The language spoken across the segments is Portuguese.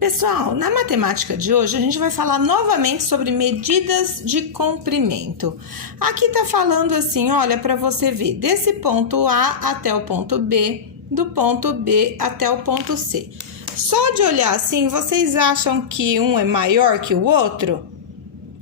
Pessoal, na matemática de hoje a gente vai falar novamente sobre medidas de comprimento. Aqui tá falando assim, olha, para você ver, desse ponto A até o ponto B, do ponto B até o ponto C. Só de olhar assim, vocês acham que um é maior que o outro?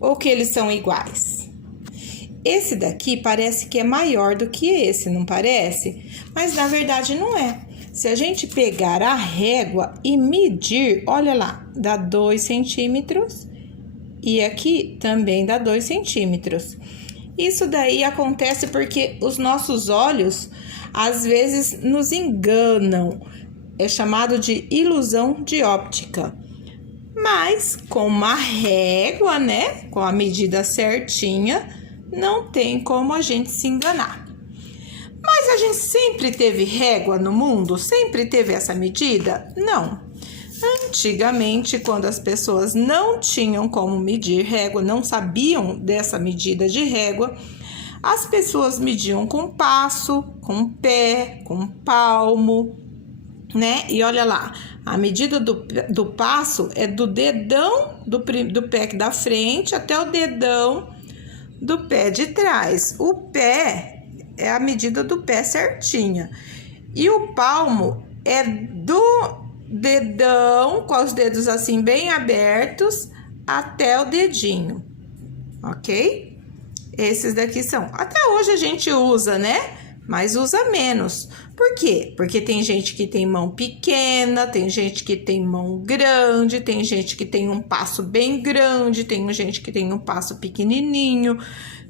Ou que eles são iguais? Esse daqui parece que é maior do que esse, não parece? Mas na verdade não é. Se a gente pegar a régua e medir, olha lá, dá 2 centímetros e aqui também dá 2 centímetros. Isso daí acontece porque os nossos olhos às vezes nos enganam. É chamado de ilusão de óptica. Mas com uma régua, né, com a medida certinha, não tem como a gente se enganar. Mas a gente sempre teve régua no mundo? Sempre teve essa medida? Não. Antigamente, quando as pessoas não tinham como medir régua, não sabiam dessa medida de régua, as pessoas mediam com passo, com pé, com palmo, né? E olha lá, a medida do passo é do dedão do pé da frente até o dedão do pé de trás. O pé é a medida do pé certinha. E o palmo é do dedão, com os dedos assim bem abertos, até o dedinho, ok? Esses daqui são. Até hoje a gente usa, né? Mas usa menos. Por quê? Porque tem gente que tem mão pequena, tem gente que tem mão grande, tem gente que tem um passo bem grande, tem gente que tem um passo pequenininho,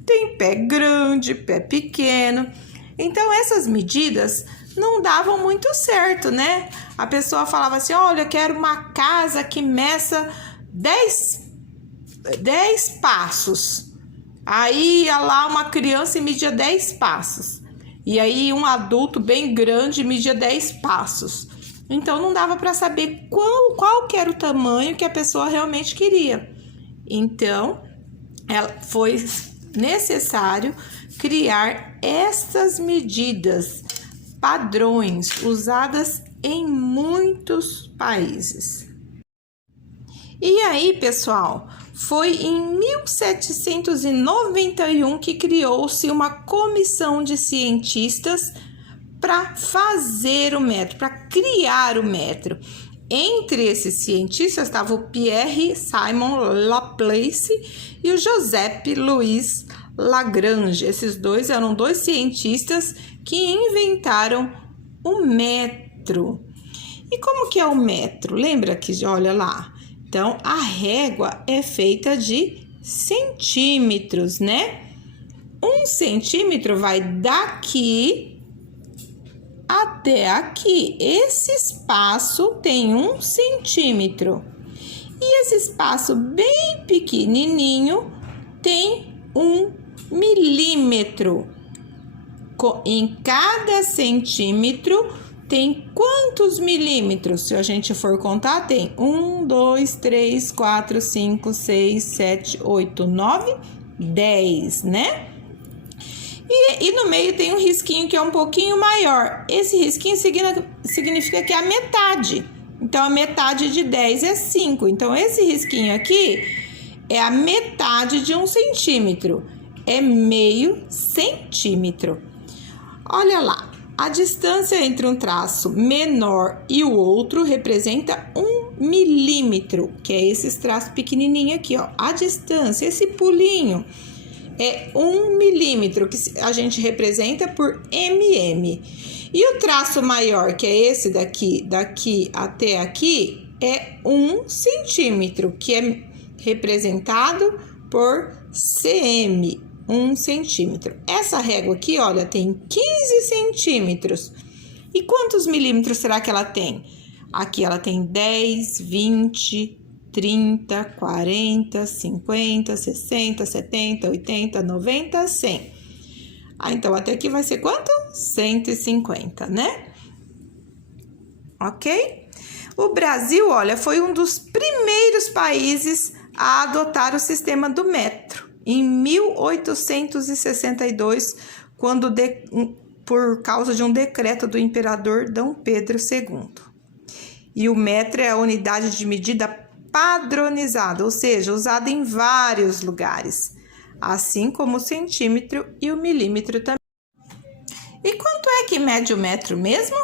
tem pé grande, pé pequeno. Então, essas medidas não davam muito certo, né? A pessoa falava assim, olha, eu quero uma casa que meça 10 passos. Aí ia lá uma criança e media 10 passos. E aí um adulto bem grande media 10 passos. Então, não dava para saber qual que era o tamanho que a pessoa realmente queria. Então, foi necessário criar estas medidas padrões usadas em muitos países. E aí, pessoal, foi em 1791 que criou-se uma comissão de cientistas para fazer o metro, para criar o metro. Entre esses cientistas estava o Pierre Simon Laplace e o Joseph Louis Lagrange. Esses dois eram dois cientistas que inventaram o metro. E como que é o metro? Lembra que, olha lá, então a régua é feita de centímetros, né? 1 centímetro vai daqui até aqui. Esse espaço tem 1 centímetro. E esse espaço bem pequenininho tem 1 milímetro. Em cada centímetro tem quantos milímetros? Se a gente for contar, tem 1, 2, 3, 4, 5, 6, 7, 8, 9, 10, né? E no meio tem um risquinho que é um pouquinho maior. Esse risquinho significa que é a metade. Então, a metade de 10 é 5. Então, esse risquinho aqui é a metade de 1 centímetro. É meio centímetro. Olha lá, a distância entre um traço menor e o outro representa 1 milímetro, que é esse traço pequenininho aqui, ó. A distância, esse pulinho, é 1 milímetro, que a gente representa por mm. E o traço maior, que é esse daqui até aqui, é 1 centímetro, que é representado por cm, 1 centímetro. Essa régua aqui, olha, tem 15 centímetros. E quantos milímetros será que ela tem? Aqui ela tem 10, 20, 30, 40, 50, 60, 70, 80, 90, 100. Então, até aqui vai ser quanto? 150, né? Ok? O Brasil, olha, foi um dos primeiros países a adotar o sistema do metro. Em 1862, por causa de um decreto do imperador Dom Pedro II. E o metro é a unidade de medida padronizada, ou seja, usada em vários lugares, assim como o centímetro e o milímetro também. E quanto é que mede o metro mesmo?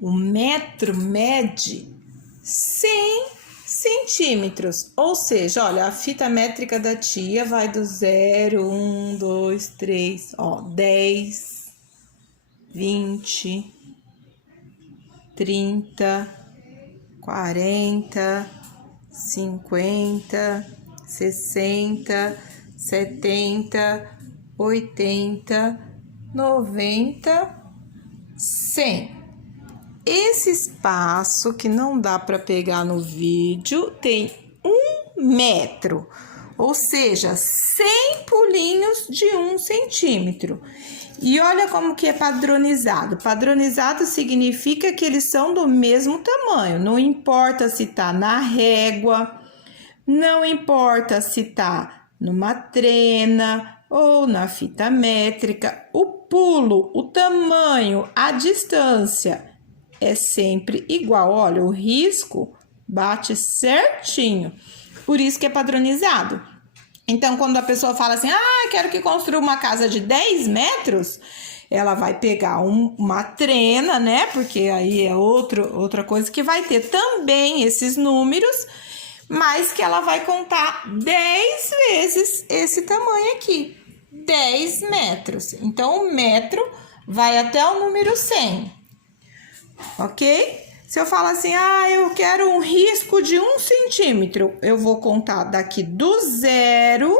O metro mede 100 centímetros, ou seja, olha, a fita métrica da tia vai do 0, 1, 2, 3, 10, 20, 30, 40, 50, 60, 70, 80, 90, 100. Esse espaço que não dá para pegar no vídeo tem 1 metro, ou seja, 100 pulinhos de 1 centímetro. E olha como que é padronizado. Padronizado significa que eles são do mesmo tamanho, não importa se tá na régua, não importa se tá numa trena ou na fita métrica, o pulo, o tamanho, a distância é sempre igual. Olha, o risco bate certinho, por isso que é padronizado. Então, quando a pessoa fala assim, quero que construa uma casa de 10 metros, ela vai pegar uma trena, né? Porque aí é outra coisa que vai ter também esses números, mas que ela vai contar 10 vezes esse tamanho aqui, 10 metros. Então, o metro vai até o número 100, ok? Se eu falar assim, eu quero um risco de 1 centímetro, eu vou contar daqui do 0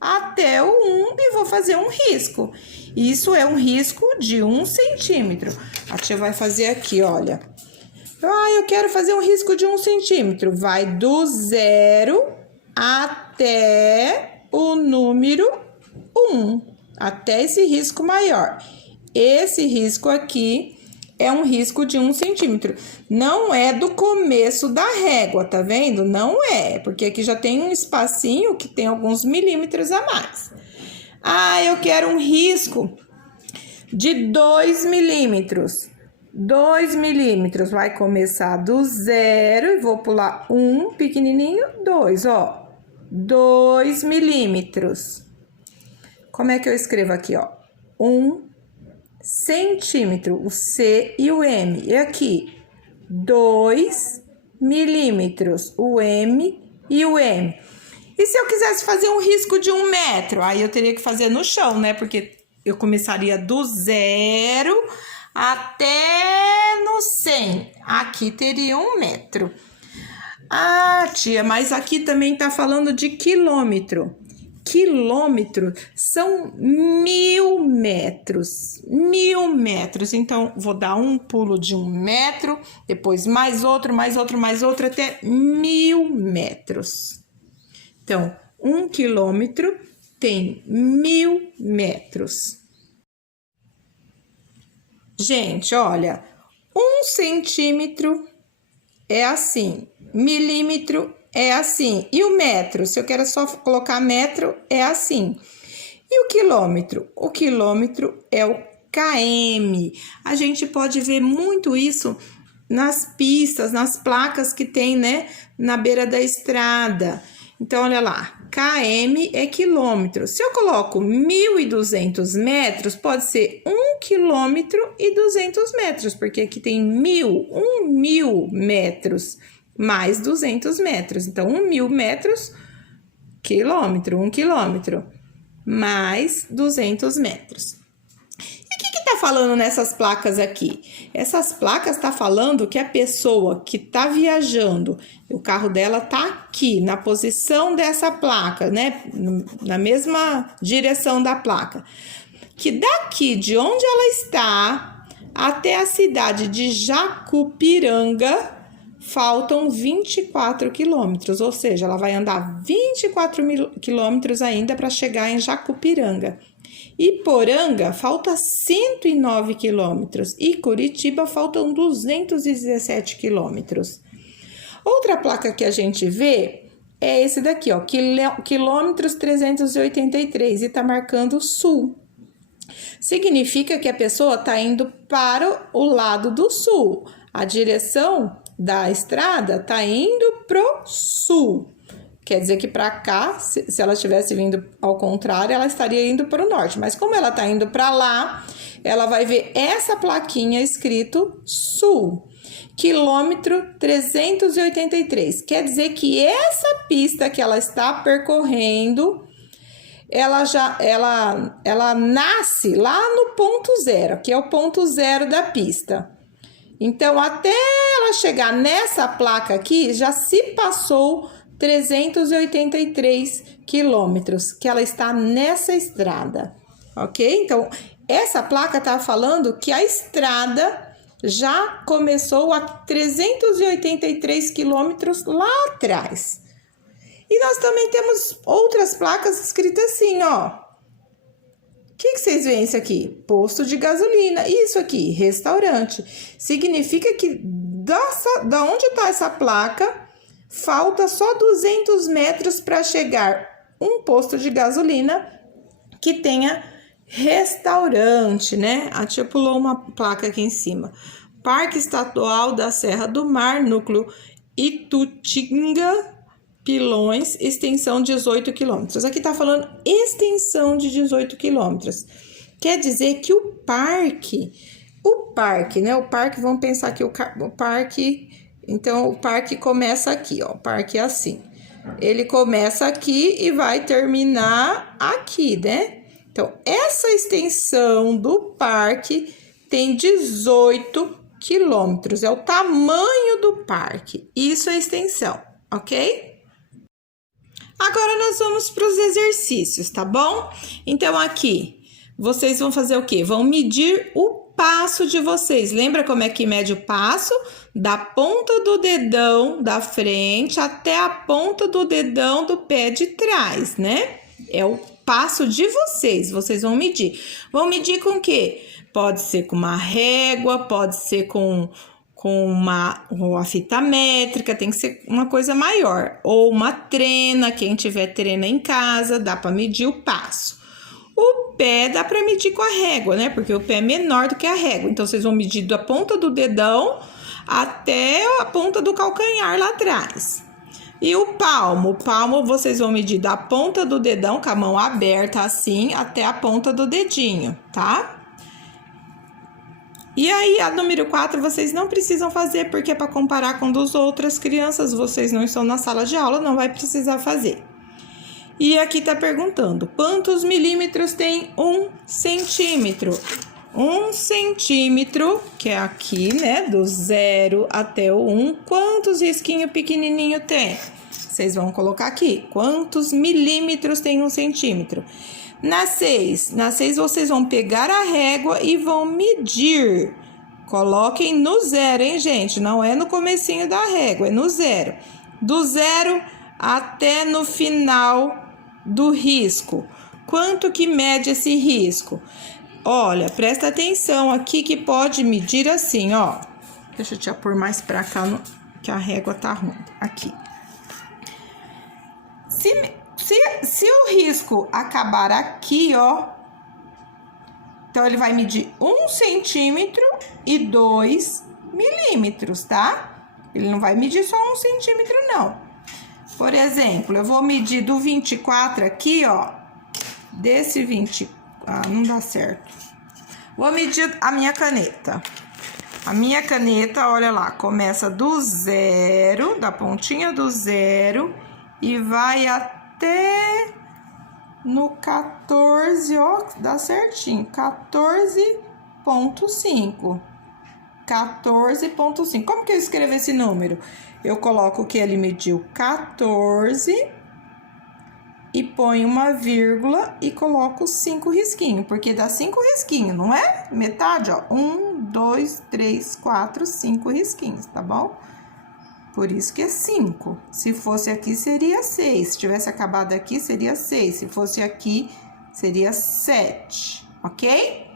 até o 1 e vou fazer um risco. Isso é um risco de 1 centímetro. A tia vai fazer aqui, olha. Eu quero fazer um risco de 1 centímetro. Vai do 0 até o número 1, até esse risco maior. Esse risco aqui é um risco de 1 centímetro. Não é do começo da régua, tá vendo? Não é, porque aqui já tem um espacinho que tem alguns milímetros a mais. Eu quero um risco de 2 milímetros. 2 milímetros vai começar do 0 e vou pular 1 pequenininho, 2, ó. 2 milímetros. Como é que eu escrevo aqui, ó? 1 centímetro, o C e o M. E aqui, 2 milímetros, o M e o M. E se eu quisesse fazer um risco de 1 metro? Aí eu teria que fazer no chão, né? Porque eu começaria do 0 até no 100. Aqui teria 1 metro. Tia, mas aqui também tá falando de quilômetro. Quilômetro são 1000 metros. 1000 metros. Então, vou dar um pulo de 1 metro, depois mais outro, até 1000 metros. Então, 1 quilômetro tem 1000 metros. Gente, olha, 1 centímetro é assim, milímetro é assim. E o metro, se eu quero só colocar metro, é assim. E o quilômetro? O quilômetro é o km. A gente pode ver muito isso nas pistas, nas placas que tem, né, na beira da estrada. Então, olha lá, km é quilômetro. Se eu coloco 1.200 metros, pode ser 1 quilômetro e 200 metros, porque aqui tem 1.000 metros. Mais 200 metros. Então, 1.000 metros, quilômetro, 1 quilômetro, mais 200 metros. E o que tá falando nessas placas aqui? Essas placas tá falando que a pessoa que tá viajando, o carro dela tá aqui, na posição dessa placa, né? Na mesma direção da placa. Que daqui, de onde ela está, até a cidade de Jacupiranga, faltam 24 quilômetros, ou seja, ela vai andar 24 quilômetros ainda para chegar em Jacupiranga. Iporanga falta 109 quilômetros e Curitiba faltam 217 quilômetros. Outra placa que a gente vê é esse daqui, ó, quilômetros 383, e tá marcando sul. Significa que a pessoa tá indo para o lado do sul. A direção da estrada tá indo pro sul. Quer dizer que para cá, se ela estivesse vindo ao contrário, ela estaria indo para o norte. Mas como ela tá indo para lá, ela vai ver essa plaquinha escrito sul. Quilômetro 383. Quer dizer que essa pista que ela está percorrendo, ela nasce lá no ponto zero, que é o ponto zero da pista. Então, até ela chegar nessa placa aqui, já se passou 383 quilômetros, que ela está nessa estrada, ok? Então, essa placa tá falando que a estrada já começou a 383 quilômetros lá atrás. E nós também temos outras placas escritas assim, ó. O que vocês veem isso aqui? Posto de gasolina. Isso aqui, restaurante. Significa que da onde está essa placa, falta só 200 metros para chegar um posto de gasolina que tenha restaurante, né? A tia pulou uma placa aqui em cima. Parque Estadual da Serra do Mar, núcleo Itutinga, Pilões, extensão 18 quilômetros. Aqui tá falando extensão de 18 quilômetros. Quer dizer que o parque, né? O parque, vamos pensar que o parque, então o parque começa aqui, ó. O parque é assim. Ele começa aqui e vai terminar aqui, né? Então, essa extensão do parque tem 18 quilômetros. É o tamanho do parque. Isso é extensão, ok? Agora, nós vamos para os exercícios, tá bom? Então, aqui, vocês vão fazer o quê? Vão medir o passo de vocês. Lembra como é que mede o passo? Da ponta do dedão da frente até a ponta do dedão do pé de trás, né? É o passo de vocês. Vocês vão medir. Vão medir com o quê? Pode ser com uma régua, pode ser com uma fita métrica, tem que ser uma coisa maior. Ou uma trena, quem tiver trena em casa, dá para medir o passo. O pé dá para medir com a régua, né? Porque o pé é menor do que a régua. Então, vocês vão medir da ponta do dedão até a ponta do calcanhar lá atrás. E o palmo vocês vão medir da ponta do dedão, com a mão aberta assim, até a ponta do dedinho, tá? E aí, a número 4, vocês não precisam fazer, porque é para comparar com das outras crianças, vocês não estão na sala de aula, não vai precisar fazer. E aqui tá perguntando, quantos milímetros tem 1 centímetro? 1 centímetro, que é aqui, né, do 0 até o 1, quantos risquinhos pequenininho tem? Vocês vão colocar aqui, quantos milímetros tem 1 centímetro? Na 6 vocês vão pegar a régua e vão medir. Coloquem no 0, hein, gente? Não é no comecinho da régua, é no 0. Do 0 até no final do risco. Quanto que mede esse risco? Olha, presta atenção aqui que pode medir assim, ó. Deixa eu te pôr mais pra cá, que a régua tá ruim. Aqui. Se o risco acabar aqui, ó, então ele vai medir 1 centímetro e 2 milímetros, tá? Ele não vai medir só 1 centímetro, não. Por exemplo, eu vou medir do 24 aqui, ó, desse 20... Ah, não dá certo. Vou medir a minha caneta. A minha caneta, olha lá, começa do 0, da pontinha do 0, e vai até no 14, ó, dá certinho, 14,5. 14,5. Como que eu escrevo esse número? Eu coloco que ele mediu 14 e ponho uma vírgula e coloco 5 risquinhos, porque dá 5 risquinhos, não é? Metade, ó, 1, 2, 3, 4, 5 risquinhos, tá bom? Por isso que é 5. Se fosse aqui, seria 6. Se tivesse acabado aqui, seria 6. Se fosse aqui, seria 7, ok?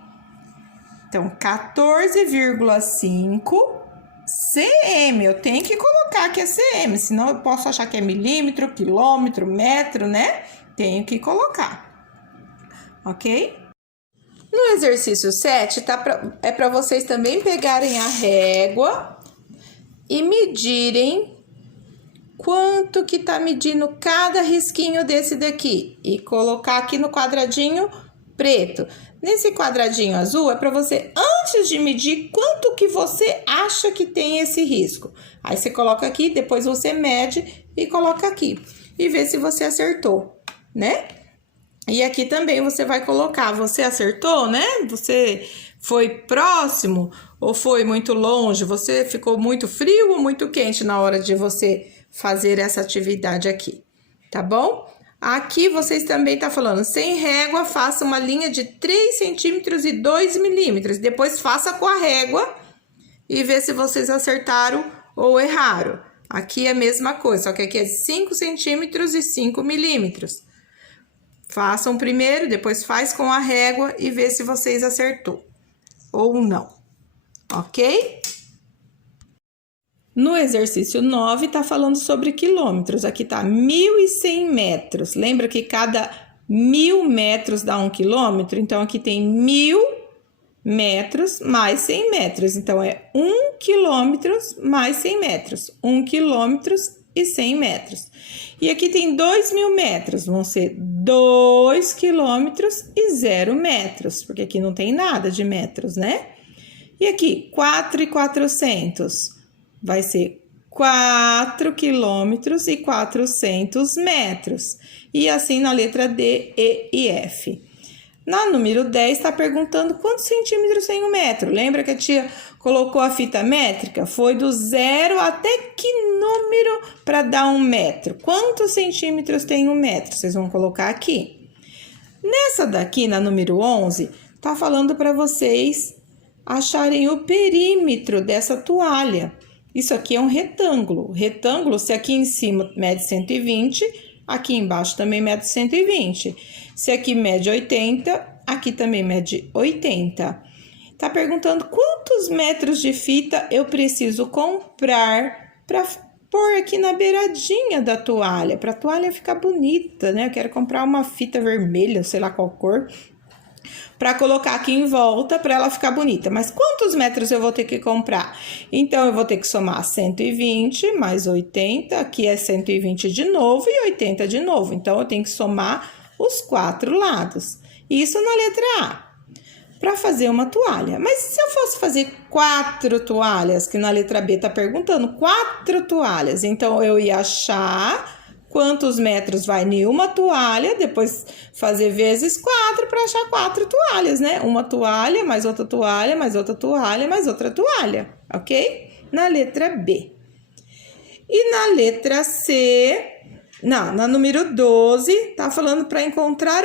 Então, 14,5 cm. Eu tenho que colocar que é cm, senão eu posso achar que é milímetro, quilômetro, metro, né? Tenho que colocar, ok? No exercício 7, é para vocês também pegarem a régua e medirem quanto que tá medindo cada risquinho desse daqui e colocar aqui no quadradinho preto. Nesse quadradinho azul é para você, antes de medir, quanto que você acha que tem esse risco. Aí você coloca aqui, depois você mede e coloca aqui e vê se você acertou, né? E aqui também você vai colocar, você acertou, né? Você foi próximo ou foi muito longe? Você ficou muito frio ou muito quente na hora de você fazer essa atividade aqui, tá bom? Aqui vocês também tá falando, sem régua, faça uma linha de 3 centímetros e 2 milímetros. Depois faça com a régua e vê se vocês acertaram ou erraram. Aqui é a mesma coisa, só que aqui é 5 centímetros e 5 milímetros. Façam primeiro, depois faz com a régua e vê se vocês acertou ou não, ok? No exercício 9, tá falando sobre quilômetros. Aqui tá 1.100 metros. Lembra que cada 1.000 metros dá 1 quilômetro? Então, aqui tem 1.000 metros mais 100 metros. Então, é 1 quilômetro mais 100 metros. 1 quilômetro e 100 metros. E aqui tem 2.000 metros. Vão ser 2 quilômetros e 0 metros. Porque aqui não tem nada de metros, né? E aqui, 4.400. Vai ser 4 quilômetros e 400 metros. E assim na letra D, E e F. Na número 10, está perguntando quantos centímetros tem um metro. Lembra que a tia colocou a fita métrica? Foi do 0 até que número para dar 1 metro? Quantos centímetros tem 1 metro? Vocês vão colocar aqui. Nessa daqui, na número 11, tá falando para vocês acharem o perímetro dessa toalha. Isso aqui é um retângulo. Retângulo, se aqui em cima mede 120, aqui embaixo também mede 120. Se aqui mede 80, aqui também mede 80. Tá perguntando quantos metros de fita eu preciso comprar para pôr aqui na beiradinha da toalha, para a toalha ficar bonita, né? Eu quero comprar uma fita vermelha, sei lá qual cor, para colocar aqui em volta, para ela ficar bonita. Mas quantos metros eu vou ter que comprar? Então, eu vou ter que somar 120 mais 80, aqui é 120 de novo e 80 de novo. Então, eu tenho que somar os 4 lados. Isso na letra A, para fazer uma toalha. Mas se eu fosse fazer 4 toalhas, que na letra B tá perguntando, 4 toalhas, então eu ia achar quantos metros vai em uma toalha, depois fazer vezes 4 para achar 4 toalhas, né? Uma toalha, mais outra toalha, mais outra toalha, mais outra toalha, ok? Na letra B. E na letra C, na número 12, tá falando para encontrar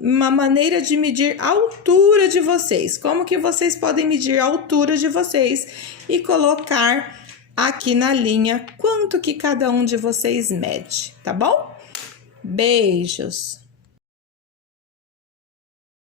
uma maneira de medir a altura de vocês. Como que vocês podem medir a altura de vocês e colocar aqui na linha quanto que cada um de vocês mede, tá bom? Beijos!